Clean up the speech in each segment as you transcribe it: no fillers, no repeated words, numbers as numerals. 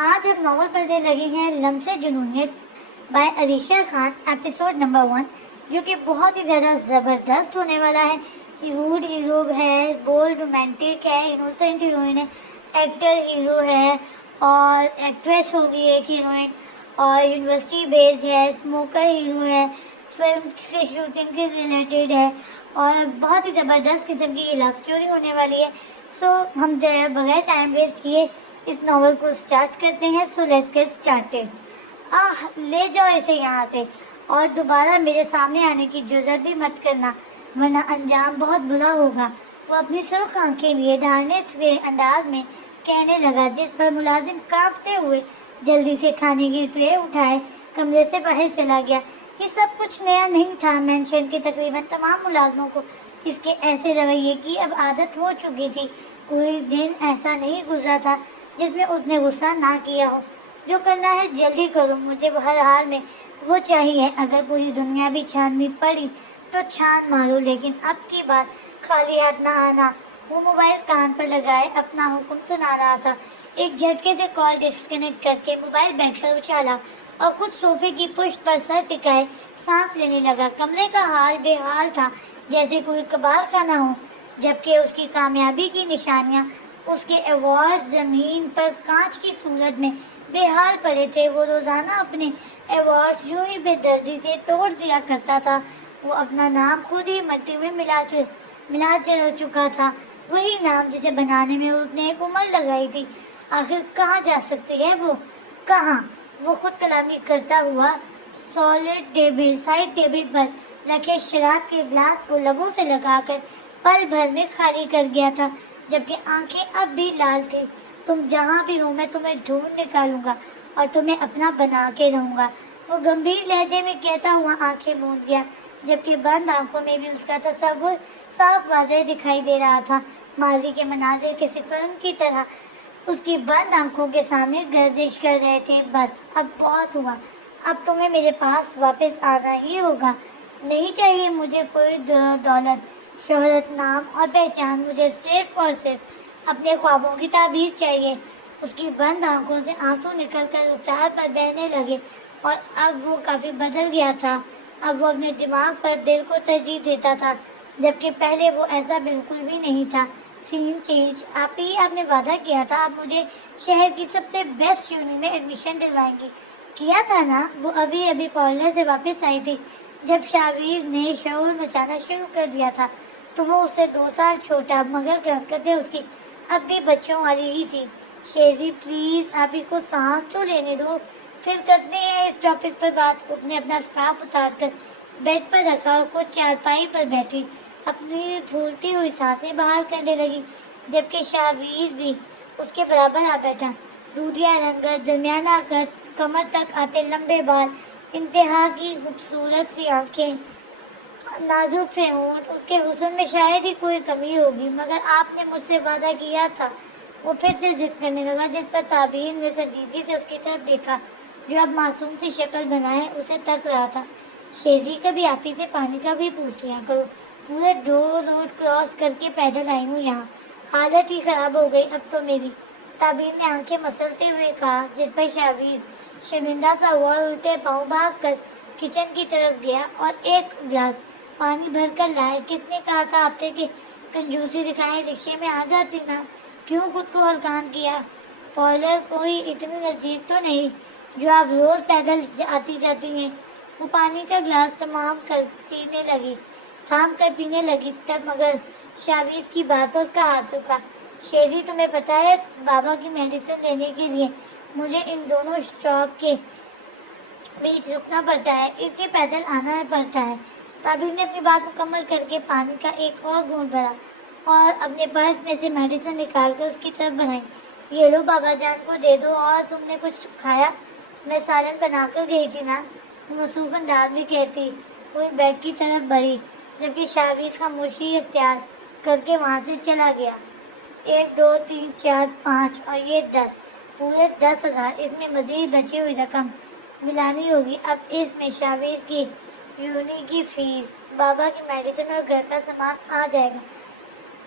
آج ہم ناول پڑھنے لگے ہیں لمس جنونیت by Alisha Khan, episode number 1، جو کہ بہت ہی زیادہ زبردست ہونے والا ہے۔ روڈ ہیرو ہے، بولڈ رومانٹک ہے، انوسینٹ ہیروئن ہے، ایکٹر ہیرو ہے اور ایکٹریس ہوگی ایک ہیروئن، اور یونیورسٹی بیسڈ ہے، اسموکر ہیرو ہے، فلم سے شوٹنگ سے ریلیٹڈ ہے اور بہت ہی زبردست قسم کی یہ لو اسٹوری ہونے والی ہے۔ سو ہم بغیر ٹائم ویسٹ کیے اس ناول کو سٹارٹ کرتے ہیں۔ So let's get started. لے جاؤ اسے یہاں سے، اور دوبارہ میرے سامنے آنے کی جرات بھی مت کرنا، ورنہ انجام بہت برا ہوگا، وہ اپنی سرخ آنکھیں لیے ڈھالنے سے انداز میں کہنے لگا، جس پر ملازم کانپتے ہوئے جلدی سے کھانے کی ٹرے اٹھائے کمرے سے باہر چلا گیا۔ یہ سب کچھ نیا نہیں تھا، مینشن کے تقریباً تمام ملازموں کو اس کے ایسے رویے کی اب عادت ہو چکی تھی۔ کوئی دن ایسا نہیں گزرا تھا جس میں اس نے غصہ نہ کیا ہو۔ جو کرنا ہے جلدی کرو، مجھے ہر حال میں وہ چاہیے، اگر پوری دنیا بھی چھاننی پڑی تو چھان مارو، لیکن اب کی بار خالی ہاتھ نہ آنا۔ وہ موبائل کان پر لگائے اپنا حکم سنا رہا تھا۔ ایک جھٹکے سے کال ڈسکنیکٹ کر کے موبائل بیٹھ پر اچھالا اور خود صوفے کی پشت پر سر ٹکائے سانس لینے لگا۔ کمرے کا حال بے حال تھا، جیسے کوئی کباڑ خانہ ہو، جبکہ اس کی کامیابی کی نشانیاں، اس کے ایوارڈز زمین پر کانچ کی صورت میں بے حال پڑے تھے۔ وہ روزانہ اپنے ایوارڈز یوں ہی بے دردی سے توڑ دیا کرتا تھا۔ وہ اپنا نام خود ہی مٹی میں ملا چکا تھا، وہی نام جسے بنانے میں اس نے ایک عمر لگائی تھی۔ آخر کہاں جا سکتی ہے وہ؟ کہاں؟ وہ خود کلامی کرتا ہوا سائڈ ٹیبل پر رکھے شراب کے گلاس کو لبوں سے لگا کر پل بھر میں خالی کر گیا تھا، جبکہ آنکھیں اب بھی لال تھی۔ تم جہاں بھی ہو، میں تمہیں ڈھونڈ نکالوں گا اور تمہیں اپنا بنا کے رہوں گا، وہ گمبھیر لہجے میں کہتا ہوا آنکھیں موند گیا، جبکہ بند آنکھوں میں بھی اس کا تصور صاف واضح دکھائی دے رہا تھا۔ ماضی کے مناظر کسی فلم کی طرح اس کی بند آنکھوں کے سامنے گردش کر رہے تھے۔ بس اب بہت ہوا، اب تمہیں میرے پاس واپس آنا ہی ہوگا۔ نہیں چاہیے مجھے کوئی دولت، شہرت، نام اور پہچان، مجھے صرف اور صرف اپنے خوابوں کی تعبیر چاہیے۔ اس کی بند آنکھوں سے آنسو نکل کر رخسار پر بہنے لگے، اور اب وہ کافی بدل گیا تھا۔ اب وہ اپنے دماغ پر دل کو ترجیح دیتا تھا، جبکہ پہلے وہ ایسا بالکل بھی نہیں تھا۔ سین چینج۔ آپ نے وعدہ کیا تھا آپ مجھے شہر کی سب سے بیسٹ یونی میں ایڈمیشن دلوائیں گی، کیا تھا نا؟ وہ ابھی پارلر سے واپس آئی تھی جب شاویز نے شور مچانا شروع کر دیا تھا۔ تو وہ اس سے 2 سال چھوٹا، مگر حرکتیں اس کی اب بھی بچوں والی ہی تھی۔ شیزی پلیز آپ ہی کو سانس تو لینے دو، پھر کرتے ہیں اس ٹاپک پر بات۔ اس نے اپنا اسکارف اتار کر بیڈ پر رکھا اور خود چارپائی پر بیٹھی اپنی پھولتی ہوئی سانسیں بحال کرنے لگی، جبکہ شاویز بھی اس کے برابر آ بیٹھا۔ دودھیا رنگت، درمیانہ قد، کمر تک آتے لمبے بال، انتہا کی خوبصورت سی آنکھیں، نازک سے ہونٹ، اس کے حسن میں شاید ہی کوئی کمی ہوگی، مگر آپ نے مجھ سے وعدہ کیا تھا۔ وہ پھر سے ضد کرنے لگا، جس پر تعبیر نے سنجیدگی سے اس کی طرف دیکھا، جو اب معصوم سی شکل بنائے اسے تک رہا تھا۔ شیزی کبھی آپ ہی سے پانی کا بھی پوچھ لیا کرو، پورے 2 روڈ کراس کر کے پیدل آئی ہوں یہاں، حالت ہی خراب ہو گئی اب تو میری، تعبیر نے آنکھیں مسلتے ہوئے کہا، جس پر شاویز شرمندہ سا ہوا اور الٹے پاؤں بھاگ کر کچن کی طرف گیا اور ایک گلاس پانی بھر کر لائے۔ کس نے کہا تھا آپ سے کہ کنجوسی دکھائیں رکشے میں آ جاتی نا؟ کیوں خود کو ہلکان کیا؟ پارلر کوئی اتنی نزدیک تو نہیں جو آپ روز پیدل آتی جاتی ہیں؟ وہ پانی کا گلاس تھام کر پینے لگی تب مگر شاویز کی بات پر اس کا ہاتھ رکا۔ شیزی تمہیں پتہ ہے بابا کی میڈیسن لینے کے لیے مجھے ان دونوں اسٹاپ کے بیچ رکنا پڑتا ہے، اس لیے پیدل آنا پڑتا ہے۔ تعبیر نے اپنی بات مکمل کر کے پانی کا ایک اور گھونٹ بھرا اور اپنے پرس میں سے میڈیسن نکال کر اس کی طرف بڑھائی۔ یہ لو بابا جان کو دے دو۔ اور تم نے کچھ کھایا؟ میں سالن بنا کر گئی تھی نا، مصروف انداز میں کہتی ہوئی بیڈ کی طرف بڑھی، جبکہ شاویز خاموشی اختیار کر کے وہاں سے چلا گیا۔ 1 2 3 4 5 اور یہ 10، پورے 10,000۔ اس میں مزید بچی ہوئی رقم ملانی ہوگی۔ اب اس میں شاویز کی یونی کی فیس، بابا کی میڈیسن اور گھر کا سامان آ جائے گا۔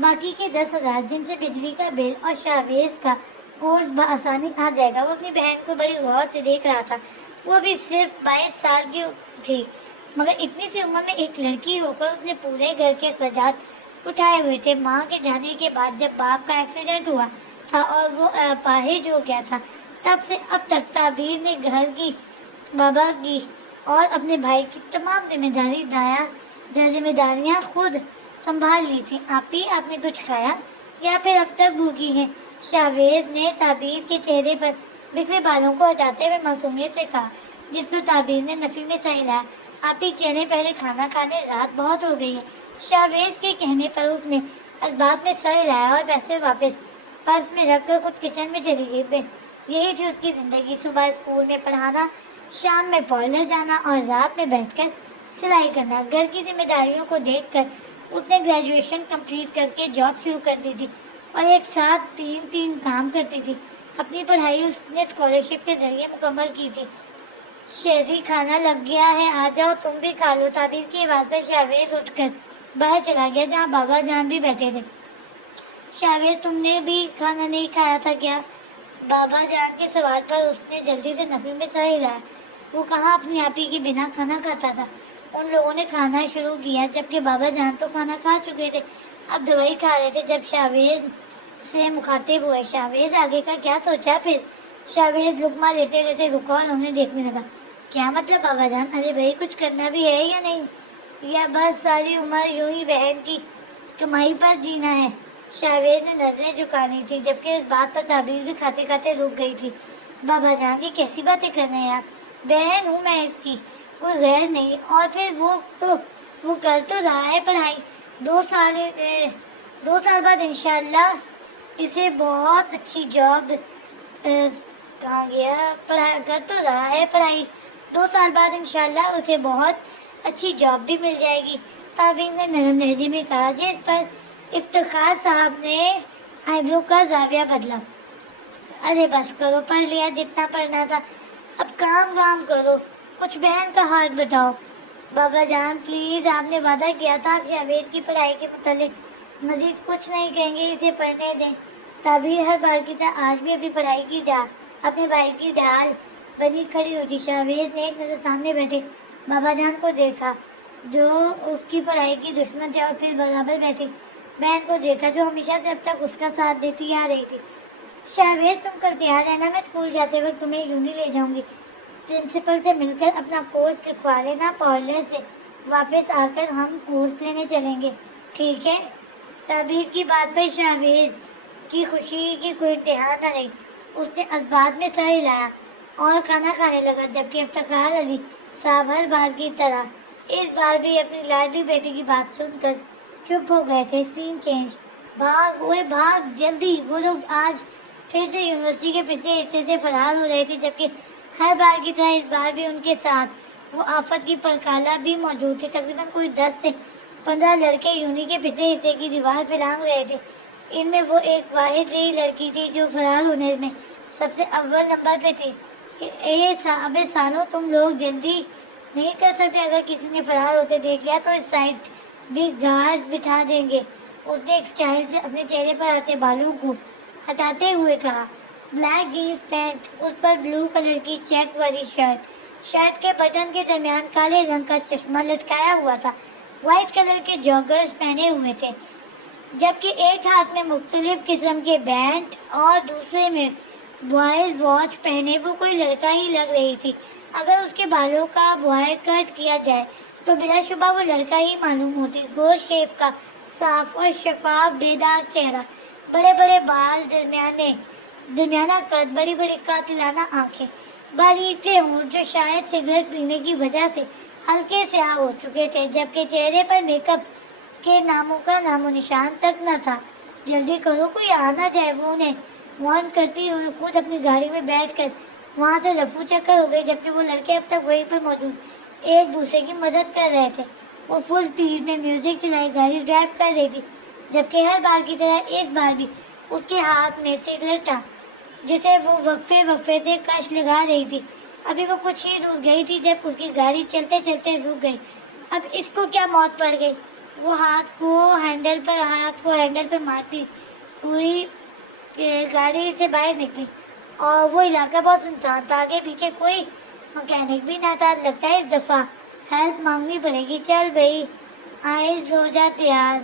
باقی کے 10,000 جن سے بجلی کا بل اور شاویز کا کورس بآسانی آ جائے گا۔ وہ اپنی بہن کو بڑی غور سے دیکھ رہا تھا۔ وہ بھی صرف 22 سال کی تھی، مگر اتنی سی عمر میں ایک لڑکی ہو کر اس نے پورے گھر کے اخراجات اٹھائے ہوئے تھے۔ ماں کے جانے کے بعد جب باپ کا ایکسیڈنٹ ہوا تھا اور وہ اپاہج ہو گیا تھا، تب سے اب تک تعبیر نے گھر کی، بابا کی اور اپنے بھائی کی تمام ذمہ داریاں خود سنبھال لی تھی۔ آپی، آپ نے کچھ کھایا یا پھر اب تک بھوکی ہیں؟ شاویز نے تعبیر کے چہرے پر بکھرے بالوں کو ہٹاتے ہوئے معصومیت سے کہا، جس پر تعبیر نے نفی میں سہ ہلایا۔ آپی، چلیں پہلے کھانا کھانے، رات بہت ہو گئی ہے۔ شاویز کے کہنے پر اس نے اسباب میں سر ہلایا اور پیسے واپس پرس میں رکھ کر خود کچن میں چلی گئی۔ یہی تھی اس کی زندگی، صبح اسکول میں پڑھانا، شام میں پارلر جانا اور رات میں بیٹھ کر سلائی کرنا۔ گھر کی ذمہ داریوں کو دیکھ کر اس نے گریجویشن کمپلیٹ کر کے جاب شروع کر دی تھی اور ایک ساتھ تین کام کرتی تھی۔ اپنی پڑھائی اس نے اسکالرشپ کے ذریعے مکمل کی تھی۔ شیزی، کھانا لگ گیا ہے، آ جاؤ تم بھی کھا لو۔ تعبیر کی آواز پر شاویز اٹھ کر باہر چلا گیا جہاں بابا جان بھی بیٹھے تھے۔ شاویز، تم نے بھی کھانا نہیں کھایا تھا کیا؟ بابا جان کے سوال پر اس نے جلدی سے نفی میں سر ہلایا۔ وہ کہاں اپنی آپی کے بنا کھانا کھاتا تھا؟ ان لوگوں نے کھانا شروع کیا جبکہ بابا جان تو کھانا کھا چکے تھے، اب دوائی کھا رہے تھے۔ جب شاویز سے مخاطب ہوئے، شاویز آگے کا کیا سوچا پھر؟ شاویز لقمہ لیتے لیتے رکا اور انہیں دیکھنے لگا۔ کیا مطلب بابا جان؟ ارے بھائی، کچھ کرنا بھی ہے یا نہیں، یا بس ساری عمر یوں ہی بہن کی کمائی پر جینا ہے؟ شاویز نے نظریں جھکانی تھی جبکہ اس بات پر تعبیر بھی کھاتے کھاتے رک گئی تھی۔ بابا جان، یہ کیسی باتیں کر رہے ہیں آپ؟ بہن ہوں میں اس کی، کوئی غیر نہیں۔ اور پھر وہ کر تو رہا ہے پڑھائی، 2 سال بعد انشاءاللہ اسے بہت اچھی جاب، کہاں گیا، کر تو رہا ہے پڑھائی، 2 سال بعد انشاءاللہ اسے بہت اچھی جاب بھی مل جائے گی، تعبیر نے نرم لہجے میں کہا، جس پر افتخار صاحب نے آئیبرو کا زاویہ بدلا۔ ارے بس کرو، پڑھ لیا جتنا پڑھنا تھا، اب کام وام کرو، کچھ بہن کا ہاتھ بٹاؤ۔ بابا جان پلیز، آپ نے وعدہ کیا تھا آپ شاویز کی پڑھائی کے متعلق مزید کچھ نہیں کہیں گے، اسے پڑھنے دیں۔ تعبیر ہر بار کی طرح آج بھی اپنے بھائی کی ڈھال بنی کھڑی ہوئی تھی۔ شاویز نے ایک نظر سامنے بیٹھے بابا جان کو دیکھا جو اس کی پڑھائی کی دشمن تھے، اور پھر برابر بیٹھے بہن کو دیکھا جو ہمیشہ سے اب تک اس کا ساتھ دیتی آ رہی تھی۔ شاویز، تم کل تیار رہنا، میں اسکول جاتے وقت تمہیں یونی لے جاؤں گی۔ پرنسپل سے مل کر اپنا کورس لکھوا لینا، پارلر سے واپس آ کر ہم کورس لینے چلیں گے، ٹھیک ہے؟ تعبیر کی بات پر شاویز کی خوشی کی کوئی انتہا نہ رہی۔ اس نے اسباب میں سر ہلایا اور کھانا کھانے لگا، جبکہ افتخار علی صاحب ہر بار کی طرح اس بار بھی اپنی لاڈلی بیٹی کی بات سن کر چپ ہو گئے تھے۔ سین چینج، بھاگ اوئے بھاگ جلدی۔ وہ لوگ آج پھر سے یونیورسٹی کے پچھلے حصے سے فرار ہو رہے تھے، جبکہ ہر بار کی طرح اس بار بھی ان کے ساتھ وہ آفت کی پرکالہ بھی موجود تھی۔ تقریباً کوئی 10 سے 15 لڑکے یونی کے پچھلے حصے کی دیوار پہ لانگ رہے تھے۔ ان میں وہ ایک واحد ہی لڑکی تھی جو فرار ہونے میں سب سے اول نمبر پہ تھی۔ ابے سانو، تم لوگ جلدی نہیں کر سکتے؟ اگر کسی نے فرار ہوتے دیکھ لیا تو اس سائڈ بھی گارڈز بٹھا دیں گے، اس نے ایک سٹائل سے اپنے چہرے پر آتے بالوں کو ہٹاتے ہوئے کہا۔ بلیک جینز پینٹ، اس پر بلو کلر کی چیک والی شرٹ کے بٹن کے درمیان کالے رنگ کا چشمہ لٹکایا ہوا تھا، وائٹ کلر کے جاگرز پہنے ہوئے تھے، جبکہ ایک ہاتھ میں مختلف قسم کے بینڈ اور دوسرے میں بوائز واچ پہنے وہ کوئی لڑکا ہی لگ رہی تھی۔ اگر اس کے بالوں کا بوائے کٹ کیا جائے تو بلا شبہ وہ لڑکا ہی معلوم ہوتی۔ گوشت شیپ کا صاف اور شفاف بے داغ چہرہ، بڑے بڑے بال، درمیانہ قد، بڑی بڑی قاتلانہ آنکھیں، باریک سے ہونٹ جو شاید سگریٹ پینے کی وجہ سے ہلکے سیاہ ہو چکے تھے، جبکہ چہرے پر میک اپ کے ناموں کا نام و نشان تک نہ تھا۔ جلدی کرو، کوئی آ نہ جائے، وہ انہیں وارن کرتی ہوئی خود اپنی گاڑی میں بیٹھ کر وہاں سے رفو چکر ہو گئی، جبکہ وہ لڑکے اب تک وہیں پر موجود ایک دوسرے کی مدد کر رہے تھے۔ وہ فل سپیڈ میں میوزک چلائے گاڑی ڈرائیو کر رہی تھی، جبکہ ہر بار کی طرح اس بار بھی اس کے ہاتھ میں سگریٹ تھا جسے وہ وقفے سے کش لگا رہی تھی۔ ابھی وہ کچھ ہی دور گئی تھی جب اس کی گاڑی چلتے چلتے رک گئی. اب اس کو کیا موت پڑ گئی. وہ ہاتھ کو ہینڈل پر مارتی ہوئی گاڑی سے باہر نکلی اور وہ علاقہ بہت سنسان تھا. آگے پیچھے کوئی مکینک بھی نہ تھا. لگتا ہے اس دفعہ ہیلپ مانگنی پڑے گی. چل بھائی آئز ہو جا تیار.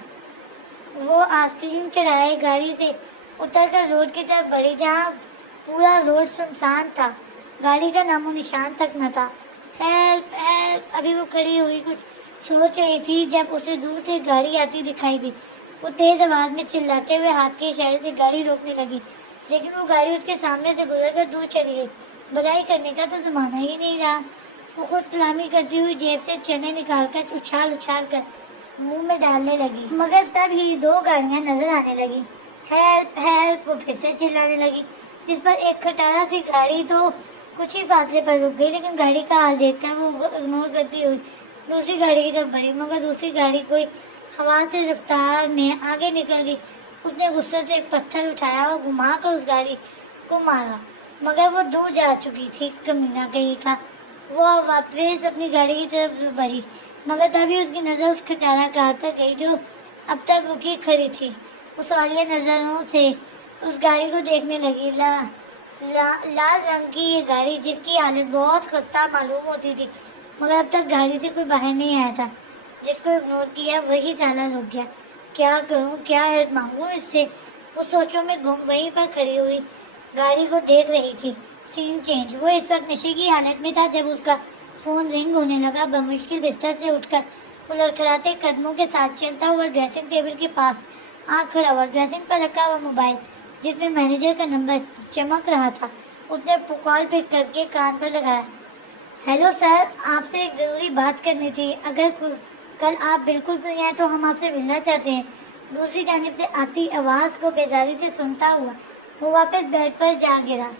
وہ آستین چڑھائے گاڑی سے اتر کر روڈ کی طرف بڑھی جہاں پورا روڈ سنسان تھا. گاڑی کا نام و نشان تک نہ تھا. Help help. ابھی وہ کھڑی ہوئی کچھ سوچ رہی تھی جب اسے دور سے گاڑی آتی دکھائی دی. وہ تیز آواز میں چلاتے ہوئے ہاتھ کے اشارے سے گاڑی روکنے لگی لیکن وہ گاڑی اس کے سامنے سے گزر کر دور چلی گئی. بھلائی کرنے کا تو زمانہ ہی نہیں رہا. وہ خود کلامی کرتی ہوئی جیب سے چنے نکال کر اچھال کر منہ میں ڈالنے لگی مگر تب ہی 2 گاڑیاں نظر آنے لگی. Help help. وہ پھر سے چلانے لگی. اس پر ایک کھٹارا سی گاڑی تو کچھ ہی فاصلے پر رک گئی لیکن گاڑی کا حال دیکھ کر وہ اگنور کرتی ہوئی دوسری گاڑی کی طرف بڑھی مگر دوسری گاڑی کوئی ہوا سے رفتار میں آگے نکل گئی. اس نے غصے سے ایک پتھر اٹھایا اور گھما کر اس گاڑی کو مارا مگر وہ دور جا چکی تھی. کمینہ کہیں کا. وہ واپس اپنی گاڑی کی طرف بڑھی مگر تبھی اس کی نظر اس کھٹارا کار پر گئی جو اب تک رکی کھڑی تھی. وہ سوالیہ نظروں سے اس گاڑی کو دیکھنے لگی. لال رنگ کی یہ گاڑی جس کی حالت بہت خستہ معلوم ہوتی تھی مگر اب تک گاڑی سے کوئی باہر نہیں آیا تھا. جس کو اگنور کیا وہی سالہ رک گیا. کیا کروں, کیا ہیلپ مانگوں اس سے. وہ سوچوں میں گم وہیں پر کھڑی ہوئی گاڑی کو دیکھ رہی تھی. سین چینج. وہ اس وقت نشے کی حالت میں تھا جب اس کا فون رنگ ہونے لگا. بمشکل بستر سے اٹھ کر وہ لڑکھڑاتے قدموں کے ساتھ چلتا ہوا ڈریسنگ ٹیبل کے پاس کھڑا ہوا. ڈریسنگ پر رکھا ہوا موبائل جس میں مینیجر کا نمبر چمک رہا تھا اس نے کال پک کر کے کان پر لگایا. ہیلو سر, آپ سے ایک ضروری بات کرنی تھی. اگر کل آپ بالکل فری ہیں تو ہم آپ سے ملنا چاہتے ہیں. دوسری جانب سے آتی آواز کو بیزاری سے سنتا ہوا وہ واپس بیڈ پر جا گرا.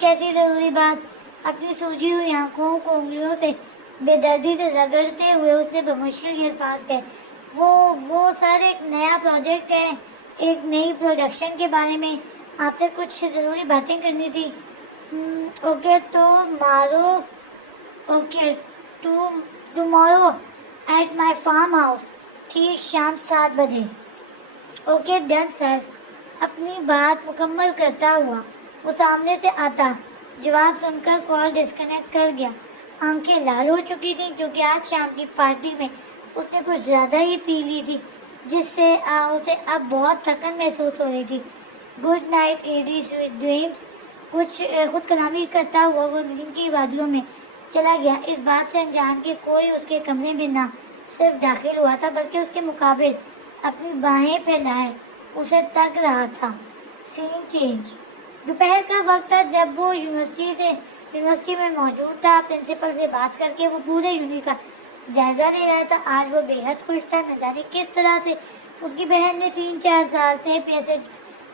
کیسی ضروری بات. اپنی سوجی ہوئی آنکھوں کو انگلیوں سے بے دردی سے رگڑتے ہوئے اس نے بمشکل یہ الفاظ کہے. وہ سر ایک نیا پروجیکٹ ہے, ایک نئی پروڈکشن کے بارے میں آپ سے کچھ ضروری باتیں کرنی تھی. Okay tomorrow okay tomorrow at my farm house. ٹھیک شام 7 بجے. Okay done sir. اپنی بات مکمل کرتا ہوا وہ سامنے سے آتا جواب سن کر کال ڈسکنیکٹ کر گیا. آنکھیں لال ہو چکی تھیں کیونکہ آج شام کی پارٹی میں اس نے کچھ زیادہ ہی پی لی تھی جس سے اسے اب بہت تھکن محسوس ہو رہی تھی. گڈ نائٹ ایڈی سویٹ ڈریمز. کچھ خود کلامی کرتا ہوا وہ نیند کی وادیوں میں چلا گیا. اس بات سے انجان کہ کوئی اس کے کمرے میں نہ صرف داخل ہوا تھا بلکہ اس کے مقابل اپنی باہیں پھیلائے اسے تک رہا تھا. سین چینج. دوپہر کا وقت تھا جب وہ یونیورسٹی میں موجود تھا. پرنسپل سے بات کر کے وہ پورے یونٹ کا جائزہ لے رہا تھا. آج وہ بے حد خوش تھا. نہ جانے کس طرح سے اس کی بہن نے 3-4 سال سے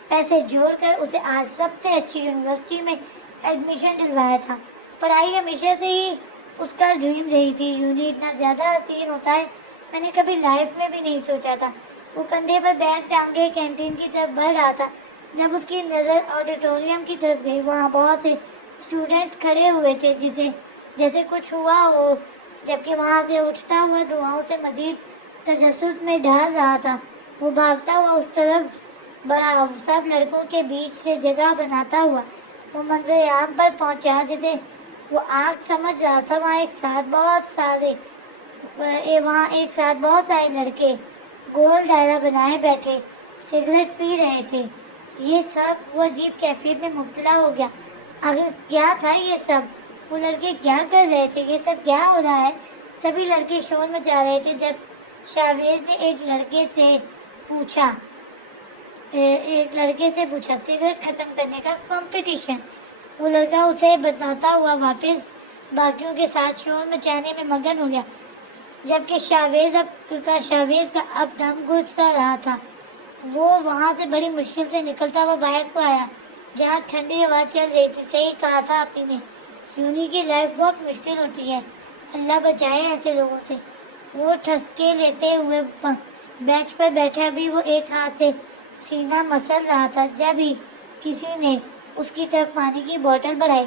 پیسے جوڑ کر اسے آج سب سے اچھی یونیورسٹی میں ایڈمیشن دلوایا تھا. پڑھائی ہمیشہ سے ہی اس کا ڈریم رہی تھی. یونی اتنا زیادہ حسین ہوتا ہے میں نے کبھی لائف میں بھی نہیں سوچا تھا. وہ کندھے پر بیگ ٹانگے کینٹین کی طرف بڑھ رہا تھا جب اس کی نظر آڈیٹوریم کی طرف گئی. وہاں بہت سے اسٹوڈنٹ کھڑے ہوئے تھے جیسے کچھ ہوا ہو جبکہ وہاں سے اٹھتا ہوا دعاؤں سے مزید تجسد میں ڈال رہا تھا. وہ بھاگتا ہوا اس طرف بڑھا. سب لڑکوں کے بیچ سے جگہ بناتا ہوا وہ منظر عام پر پہنچا جسے وہ آگ سمجھ رہا تھا. وہاں ایک ساتھ بہت سارے لڑکے گول دائرہ بنائے بیٹھے سگریٹ پی رہے تھے. یہ سب وہ عجیب کیفیت میں مبتلا ہو گیا. آخر کیا تھا یہ سب. وہ لڑکے کیا کر رہے تھے. یہ سب کیا ہو رہا ہے. سبھی لڑکے شور مچا رہے تھے جب شاویز نے ایک لڑکے سے پوچھا سگریٹ ختم کرنے کا کمپٹیشن. وہ لڑکا اسے بتاتا ہوا واپس باقیوں کے ساتھ شور مچانے میں مگن ہو گیا جبکہ شاویز کا اب دم گھٹ سا رہا تھا. وہ وہاں سے بڑی مشکل سے نکلتا ہوا باہر کو آیا جہاں ٹھنڈی ہوا چل رہی تھی. صحیح کہا تھا آپ ہی نے. یونی کی لائف بہت مشکل ہوتی ہے. اللہ بچائے ایسے لوگوں سے. وہ ٹھسکے لیتے ہوئے بینچ پر بیٹھا بھی وہ ایک ہاتھ سے سینہ مسل رہا تھا جب ہی کسی نے اس کی طرف پانی کی بوتل بڑھائی.